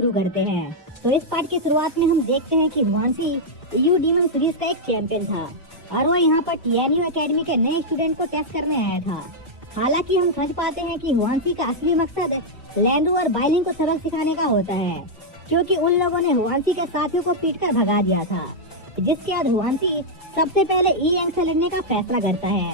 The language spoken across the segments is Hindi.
शुरू करते हैं। तो इस पार्ट की शुरुआत में हम देखते हैं कि हुआंसी यू डीमन सीरीज का एक चैंपियन था और वो यहाँ पर टीएनयू एकेडमी के नए स्टूडेंट को टेस्ट करने आया था। हालांकि हम समझ पाते हैं कि हुआंसी का असली मकसद लैंडू और बाइलिंग को सबक सिखाने का होता है, क्योंकि उन लोगों ने हुआंसी के साथियों को पीटकर भगा दिया था। जिसके बाद हुआंसी सबसे पहले ई यांग से लड़ने का फैसला करता है,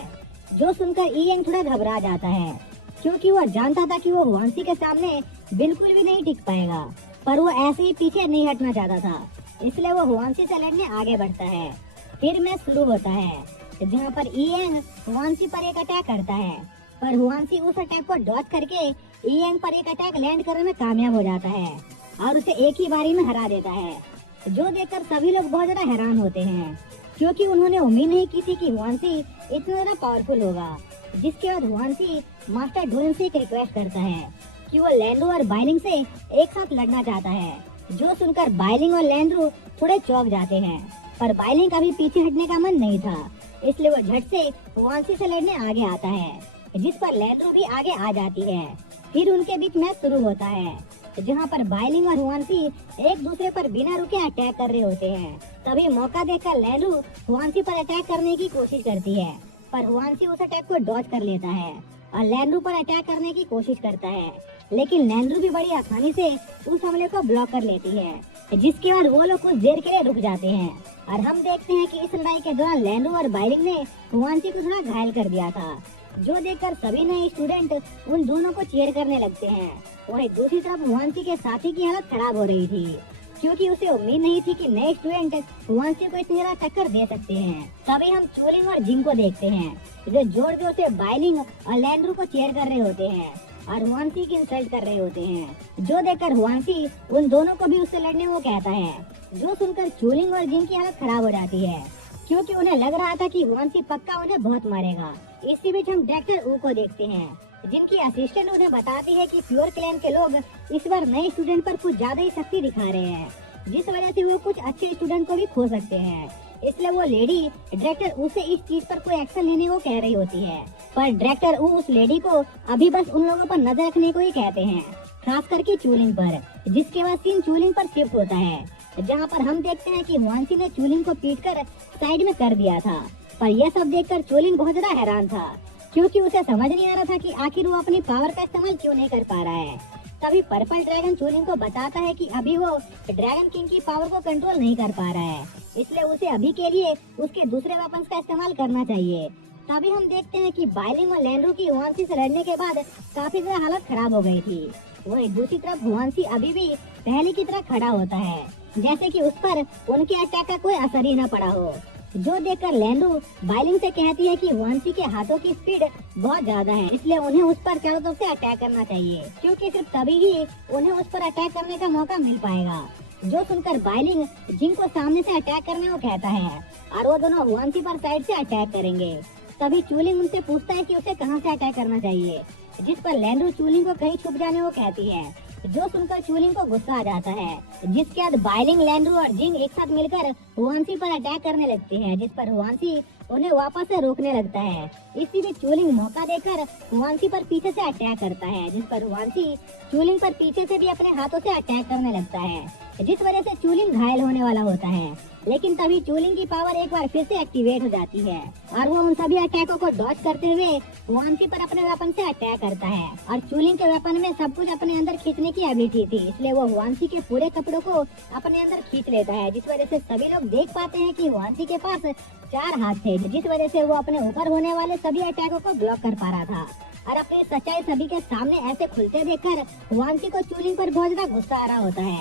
जो सुनकर ई यांग थोड़ा घबरा जाता है, क्योंकि वह जानता था कि वो हुआंसी के सामने बिल्कुल भी नहीं टिक पाएगा। पर वो ऐसे ही पीछे नहीं हटना चाहता था, इसलिए वो हुआंसी से लड़ने आगे बढ़ता है। फिर मैच शुरू होता है, जहाँ पर ई यांग हुआंसी पर एक अटैक करता है, पर हुआंसी उस अटैक को डॉज करके ई यांग पर एक अटैक लैंड करने में कामयाब हो जाता है और उसे एक ही बारी में हरा देता है, जो देखकर सभी लोग बहुत ज्यादा हैरान होते हैं, क्योंकि उन्होंने उम्मीद नहीं की थी कि हुआंसी इतना ज्यादा पावरफुल होगा। जिसके बाद हुआंसी मास्टर डोलन से एक रिक्वेस्ट करता है कि वो लैंडो और बाइलिंग से एक साथ लड़ना चाहता है, जो सुनकर बाइलिंग और लैंडो थोड़े चौंक जाते हैं। पर बाइलिंग का भी पीछे हटने का मन नहीं था, इसलिए वो झट से हुआंसी से लड़ने आगे आता है, जिस पर लैंडो भी आगे आ जाती है। फिर उनके बीच मैच शुरू होता है, जहाँ पर बाइलिंग और हुआंसी एक दूसरे पर बिना रुके अटैक कर रहे होते हैं। तभी मौका देखकर लैंडो हुआंसी पर अटैक करने की कोशिश करती है, पर हुआंसी उस अटैक को डॉज कर लेता है और लैंडो पर अटैक करने की कोशिश करता है, लेकिन लैंडो भी बड़ी आसानी से उस हमले को ब्लॉक कर लेती है। जिसके बाद वो लोग कुछ देर के लिए रुक जाते हैं और हम देखते हैं कि इस लड़ाई के दौरान लैंडो और बाइलिंग ने हुआंसी को थोड़ा घायल कर दिया था, जो देखकर सभी नए स्टूडेंट उन दोनों को चीयर करने लगते हैं। वहीं दूसरी तरफ हुआंसी के साथी की हालत खराब हो रही थी, क्योंकि उसे उम्मीद नहीं थी कि नए स्टूडेंट हुआंसी को इतनी ज्यादा टक्कर दे सकते हैं। तभी हम चोलिंग और जिंग को देखते हैं, जो जोर जोर से बाइलिंग और लैंडो को चीयर कर रहे होते हैं और हुआंसी की इंसल्ट कर रहे होते हैं, जो देखकर हुआंसी उन दोनों को भी उससे लड़ने को कहता है। जो सुनकर चोलिंग और जिंग की हालत खराब हो जाती है, क्योंकि उन्हें लग रहा था कि हुआंसी पक्का उन्हें बहुत मारेगा। इसी बीच हम डायरेक्टर ऊ को देखते हैं, जिनकी असिस्टेंट उन्हें बताती है कि प्योर क्लैन के लोग इस बार नए स्टूडेंट पर कुछ ज्यादा ही शक्ति दिखा रहे हैं, जिस वजह से वो कुछ अच्छे स्टूडेंट को भी खो सकते हैं। इसलिए वो लेडी डायरेक्टर ऊ से इस चीज पर कोई एक्शन लेने को कह रही होती है, पर डायरेक्टर ऊ उस लेडी को अभी बस उन लोगों पर नजर रखने को ही कहते हैं, खास करके चूलिंग पर। जिसके बाद सीन चूलिंग पर शिफ्ट होता है, जहाँ पर हम देखते हैं कि हुआंसी ने चूलिंग को पीटकर साइड में कर दिया था। पर यह सब देखकर चूलिंग बहुत ज्यादा हैरान था, क्योंकि उसे समझ नहीं आ रहा था कि आखिर वो अपनी पावर का इस्तेमाल क्यों नहीं कर पा रहा है। तभी पर्पल ड्रैगन चूलिंग को बताता है कि अभी वो ड्रैगन किंग की पावर को कंट्रोल नहीं कर पा रहा है, इसलिए उसे अभी के लिए उसके दूसरे वेपन्स का इस्तेमाल करना चाहिए। तभी हम देखते हैं कि बाइलिंग और लैंडो की हुआंसी से लड़ने के बाद काफी ज्यादा हालत खराब हो गई थी। वहीं दूसरी तरफ हुआंसी अभी भी पहले की तरह खड़ा होता है, जैसे कि उस पर उनके अटैक का कोई असर ही न पड़ा हो। जो देखकर लैंडो बाइलिंग से कहती है कि हुआंसी के हाथों की स्पीड बहुत ज्यादा है, इसलिए उन्हें उस पर चारों तरफ से अटैक करना चाहिए, क्योंकि सिर्फ तभी ही उन्हें उस पर अटैक करने का मौका मिल पाएगा। जो सुनकर बाइलिंग जिंग को सामने से अटैक करने को कहता है और वो दोनों हुआंसी पर साइड से अटैक करेंगे। तभी चूलिंग उनसे पूछता है कि उसे कहाँ से अटैक करना चाहिए, जिस पर लैंडो चूलिंग को कहीं छुप जाने को कहती है। जो सुनकर चूलिंग को गुस्सा आ जाता है, जिसके बाद बाइलिंग, लैंडो और जिंग एक साथ मिलकर हुआंसी पर अटैक करने लगती है, जिस पर हुआंसी उन्हें वापस से रोकने लगता है। इसी बीच चूलिंग मौका देकर हुआंसी पर पीछे से अटैक करता है, जिस पर हुआंसी चूलिंग पर पीछे से भी अपने हाथों से अटैक करने लगता है, जिस वजह से चूलिंग घायल होने वाला होता है। लेकिन तभी चूलिंग की पावर एक बार फिर से एक्टिवेट हो जाती है और वो उन सभी अटैकों को डॉज करते हुए हुआंसी पर अपने वेपन से अटैक करता है। और चूलिंग के वेपन में सब कुछ अपने अंदर खींचने की एबिलिटी थी, इसलिए वो हुआंसी के पूरे कपड़ों को अपने अंदर खींच लेता है, जिस वजह से सभी लोग देख पाते हैं कि हुआंसी के पास 4 हाथ थे, जिस वजह से वो अपने ऊपर होने वाले सभी अटैकों को ब्लॉक कर पा रहा था। और अपनी सच्चाई सभी के सामने ऐसे खुलते देखकर हुआंसी को चूलिंग पर बहुत ज्यादा गुस्सा आ रहा होता है,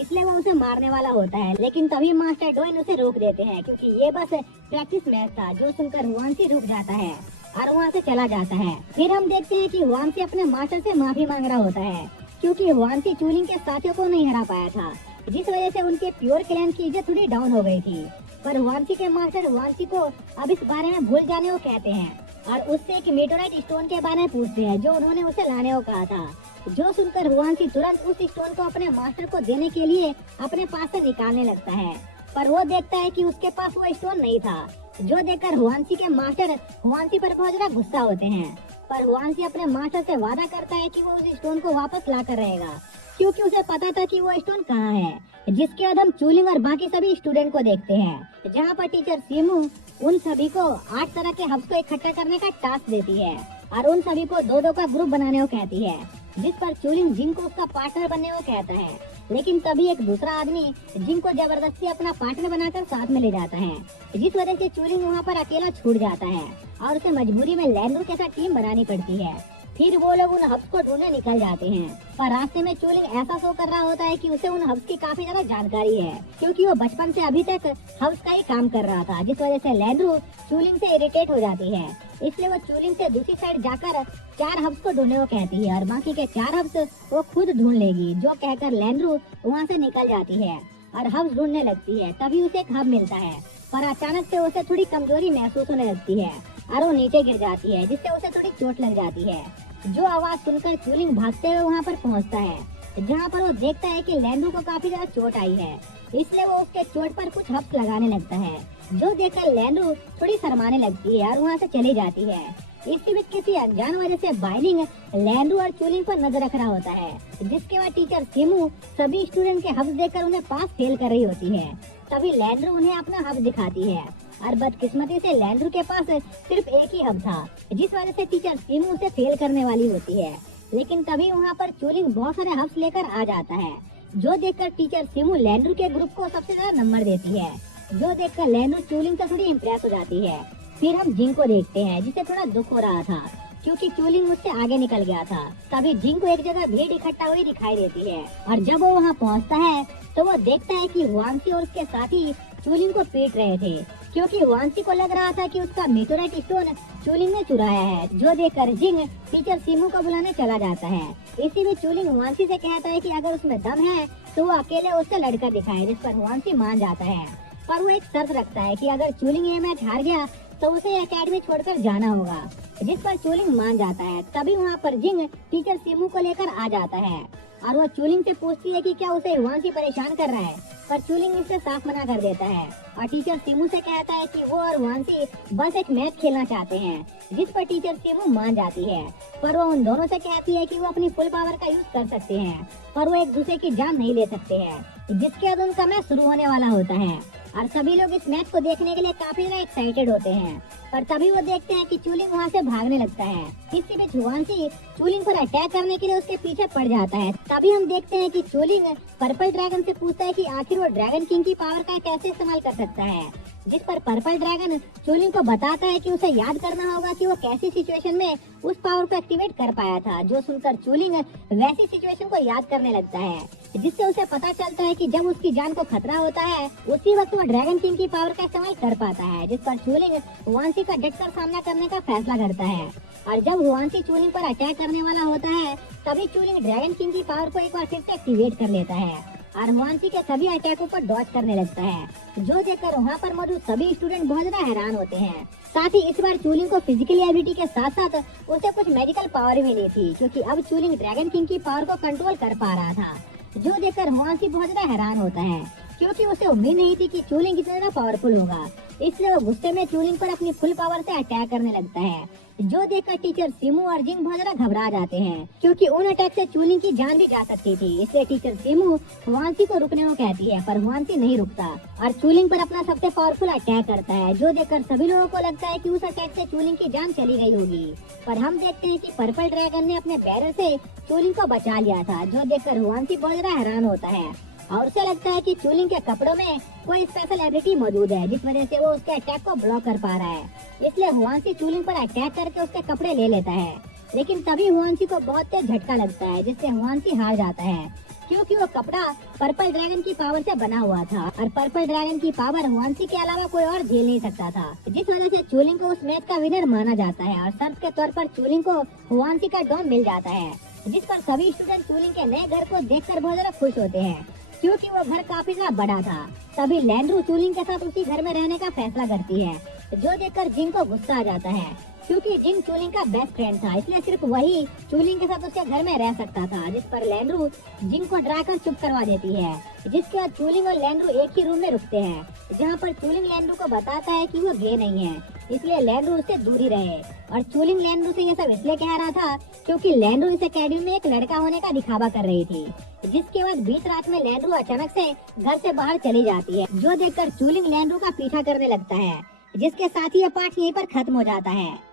इसलिए वो उसे मारने वाला होता है। लेकिन तभी मास्टर डोइन उसे रोक देते हैं, क्योंकि ये बस प्रैक्टिस मैच था। जो सुनकर हुआंसी रुक जाता है और वहाँ से चला जाता है। फिर हम देखते हैं कि हुआंसी अपने मास्टर से माफी मांग रहा होता है, क्योंकि हुआंसी चूलिंग के साथियों को नहीं हरा पाया था, जिस वजह से उनके प्योर क्लैन की इज्जत थोड़ी डाउन हो गई थी। पर हुआंसी के मास्टर हुआंसी को अब इस बारे में भूल जाने को कहते हैं और उससे एक मेटोराइट स्टोन के बारे में पूछते हैं, जो उन्होंने उसे लाने को कहा था। जो सुनकर हुआंसी तुरंत उस स्टोन को अपने मास्टर को देने के लिए अपने पास से निकालने लगता है, पर वो देखता है कि उसके पास वो स्टोन नहीं था। जो देखकर हुआंसी के मास्टर हुआंसी पर बहुत ज्यादा गुस्सा होते हैं पर हुआंसी अपने मास्टर से वादा करता है कि वो उस स्टोन को वापस ला कर रहेगा, क्योंकि उसे पता था कि वो स्टोन कहाँ है। जिसके बाद हम चूलिंग और बाकी सभी स्टूडेंट को देखते हैं, जहाँ पर टीचर सीमू उन सभी को 8 तरह के हब्स को इकट्ठा करने का टास्क देती है और उन सभी को 2-2 का ग्रुप बनाने को कहती है, जिस पर चूलिंग जिंग को उसका पार्टनर बनने को कहता है। लेकिन तभी एक दूसरा आदमी जिंग को जबरदस्ती अपना पार्टनर बनाकर साथ में ले जाता है, जिस वजह से चूलिंग वहाँ पर अकेला छूट जाता है और उसे मजबूरी में लैंड्रो के साथ टीम बनानी पड़ती है। फिर वो लोग उन हब्स को ढूंढने निकल जाते हैं, पर रास्ते में चूलिंग ऐसा शो कर रहा होता है कि उसे उन हब्स की काफी ज्यादा जानकारी है, क्योंकि वो बचपन से अभी तक हब्स का ही काम कर रहा था, जिस वजह से लैंड्रो चूलिंग से इरिटेट हो जाती है। इसलिए वो चूलिंग से दूसरी साइड जाकर 4 हब्स को ढूंढने को कहती है और बाकी के 4 हब्स वो खुद ढूंढ लेगी, जो कहकर लैंड्रो वहाँ से निकल जाती है और हब्स ढूंढने लगती है। तभी उसे एक हब मिलता है, पर अचानक से उसे थोड़ी कमजोरी महसूस होने लगती है और वो नीचे गिर जाती है, जिससे उसे थोड़ी चोट लग जाती है। जो आवाज सुनकर चूलिंग भागते हुए वहाँ पर पहुँचता है, जहाँ पर वो देखता है कि लैंड्रो को काफी ज्यादा चोट आई है, इसलिए वो उसके चोट पर कुछ हब्स लगाने लगता है, जो देखकर लैंड्रो थोड़ी शर्माने लगती है और वहाँ से चली जाती है। इसी बीच किसी अनजान वजह से बाइलिंग लैंड्रो और चूलिंग पर नजर रख रहा होता है, जिसके बाद टीचर सीमू सभी स्टूडेंट के हब्स देखकर उन्हें पास फेल कर रही होती है। तभी लैंड्रो उन्हें अपना हब्स दिखाती है और बदकिस्मती से लैंड्रो के पास सिर्फ एक ही हब था, जिस वजह से टीचर सीमू उसे फेल करने वाली होती है। लेकिन तभी वहाँ पर चूलिंग बहुत सारे हब्स लेकर आ जाता है, जो देखकर टीचर सीमू लैंड्रो के ग्रुप को सबसे ज्यादा नंबर देती है, जो देखकर लैंड्रो चूलिंग से थोड़ी इम्प्रेस हो जाती है। फिर हम जिंग को देखते हैं, जिसे थोड़ा दुख हो रहा था क्योंकि चूलिंग उससे आगे निकल गया था। तभी जिंग को एक जगह भीड़ इकट्ठा हुई दिखाई देती है और जब वो वहाँ पहुँचता है तो वो देखता है कि हुआंसी और उसके साथी चूलिंग को पीट रहे थे, क्योंकि हुआंसी को लग रहा था कि उसका मेटोराइट स्टोन चूलिंग ने चुराया है, जो देखकर जिंग टीचर सीमू को बुलाने चला जाता है। इसी में चूलिंग हुआंसी से कहता है कि अगर उसमें दम है तो वो अकेले उससे लड़कर दिखाए, जिस पर हुआंसी मान जाता है। पर वो एक शर्त रखता है कि अगर चूलिंग ये मैच हार गया तो उसे एकेडमी छोड़कर जाना होगा, जिस पर चूलिंग मान जाता है। तभी वहाँ पर जिंग टीचर सीमू को लेकर आ जाता है और वो चूलिंग से पूछती है कि क्या उसे हुआंसी परेशान कर रहा है, पर चूलिंग इससे साफ मना कर देता है और टीचर सीमू से कहता है कि वो और हुआंसी बस एक मैच खेलना चाहते हैं, जिस पर टीचर सीमू मान जाती है। पर वो उन दोनों से कहती है कि वो अपनी फुल पावर का यूज कर सकते हैं, पर वो एक दूसरे की जान नहीं ले सकते हैं। जिसके बाद उनका मैच शुरू होने वाला होता है और सभी लोग इस मैच को देखने के लिए काफी ज्यादा एक्साइटेड होते हैं। पर तभी वो देखते हैं कि चूलिंग वहाँ से भागने लगता है। इसी बीच हुआंसी चूलिंग पर अटैक करने के लिए उसके पीछे पड़ जाता है। तभी हम देखते हैं कि चूलिंग पर्पल ड्रैगन से पूछता है कि आखिर वो ड्रैगन किंग की पावर का कैसे इस्तेमाल कर सकता है, जिस पर पर्पल ड्रैगन चूलिंग को बताता है कि उसे याद करना होगा कि वो कैसी सिचुएशन में उस पावर को एक्टिवेट कर पाया था। जो सुनकर चूलिंग वैसी सिचुएशन को याद करने लगता है, जिससे उसे पता चलता है कि जब उसकी जान को खतरा होता है उसी वक्त वो ड्रैगन किंग की पावर का इस्तेमाल कर पाता है, जिस पर चूलिंग हुआंसी का डटकर सामना करने का फैसला करता है। और जब हुआंसी चूलिंग पर अटैक करने वाला होता है तभी चूलिंग ड्रैगन किंग की पावर को एक बार फिर से एक्टिवेट कर लेता है और हुआंसी के सभी अटैकों पर डॉज करने लगता है, जो देखकर वहाँ पर मौजूद सभी स्टूडेंट बहुत ज्यादा हैरान होते हैं। साथ ही इस बार चूलिंग को फिजिकल एबिलिटी के साथ साथ उसे कुछ मेडिकल पावर भी मिली थी, क्योंकि अब चूलिंग ड्रैगन किंग की पावर को कंट्रोल कर पा रहा था, जो देखकर हुआंसी बहुत ज्यादा हैरान होता है, क्योंकि उसे उम्मीद नहीं थी कि चूलिंग इतना ज्यादा पावरफुल होगा। इसलिए वो गुस्से में चूलिंग पर अपनी फुल पावर से अटैक करने लगता है, जो देखकर टीचर सीमू और जिंग बहुत ज्यादा घबरा जाते हैं, क्योंकि उन अटैक से चूलिंग की जान भी जा सकती थी। इसलिए टीचर सीमू हुआंसी को रुकने को कहती है, पर हुआंसी नहीं रुकता और चूलिंग पर अपना सबसे पावरफुल अटैक करता है, जो देखकर सभी लोगों को लगता है कि उस अटैक से चूलिंग की जान चली गई होगी। पर हम देखते हैं कि पर्पल ड्रैगन ने अपने बैरल से चूलिंग को बचा लिया था, जो देखकर हुआंसी बहुत ज्यादा हैरान होता है और उसे लगता है कि चूलिंग के कपड़ों में कोई स्पेशल एबिलिटी मौजूद है, जिस वजह से वो उसके अटैक को ब्लॉक कर पा रहा है। इसलिए हुआंसी चूलिंग पर अटैक करके उसके कपड़े ले लेता है, लेकिन तभी हुआंसी को बहुत तेज झटका लगता है, जिससे हुआंसी हार जाता है, क्योंकि वो कपड़ा पर्पल ड्रैगन की पावर से बना हुआ था और पर्पल ड्रैगन की पावर हुआंसी के अलावा कोई और झेल नहीं सकता था, जिस वजह से चूलिंग को उस मैच का विनर माना जाता है और शर्त के तौर पर चूलिंग को हुआंसी का डॉम मिल जाता है, जिस पर सभी स्टूडेंट चूलिंग के नए घर को देखकर बहुत ज्यादा खुश होते हैं, क्योंकि वो घर काफी ज्यादा बड़ा था। तभी लैंड्रो चूलिंग के साथ उसी घर में रहने का फैसला करती है, जो देखकर जिंग को गुस्सा आ जाता है, क्योंकि जिंग चूलिंग का बेस्ट फ्रेंड था, इसलिए सिर्फ वही चूलिंग के साथ उसके घर में रह सकता था। जिस पर लैंड्रू जिंग को डराकर चुप करवा देती है, जिसके बाद चूलिंग और लैंड्रू एक ही रूम में रुकते हैं, जहाँ पर चूलिंग लैंड्रू को बताता है कि वो गे नहीं है, इसलिए लैंड्रू उससे दूर ही रहे। और चूलिंग लैंड्रू से ये सब इसलिए कह रहा था क्योंकि लैंड्रू इस अकेडमी में एक लड़का होने का दिखावा कर रही थी। जिसके बाद बीच रात में लैंड्रू अचानक से घर से बाहर चली जाती है, जो देखकर चूलिंग लैंड्रू का पीछा करने लगता है, जिसके साथ ही ये पाठ यहीं पर खत्म हो जाता है।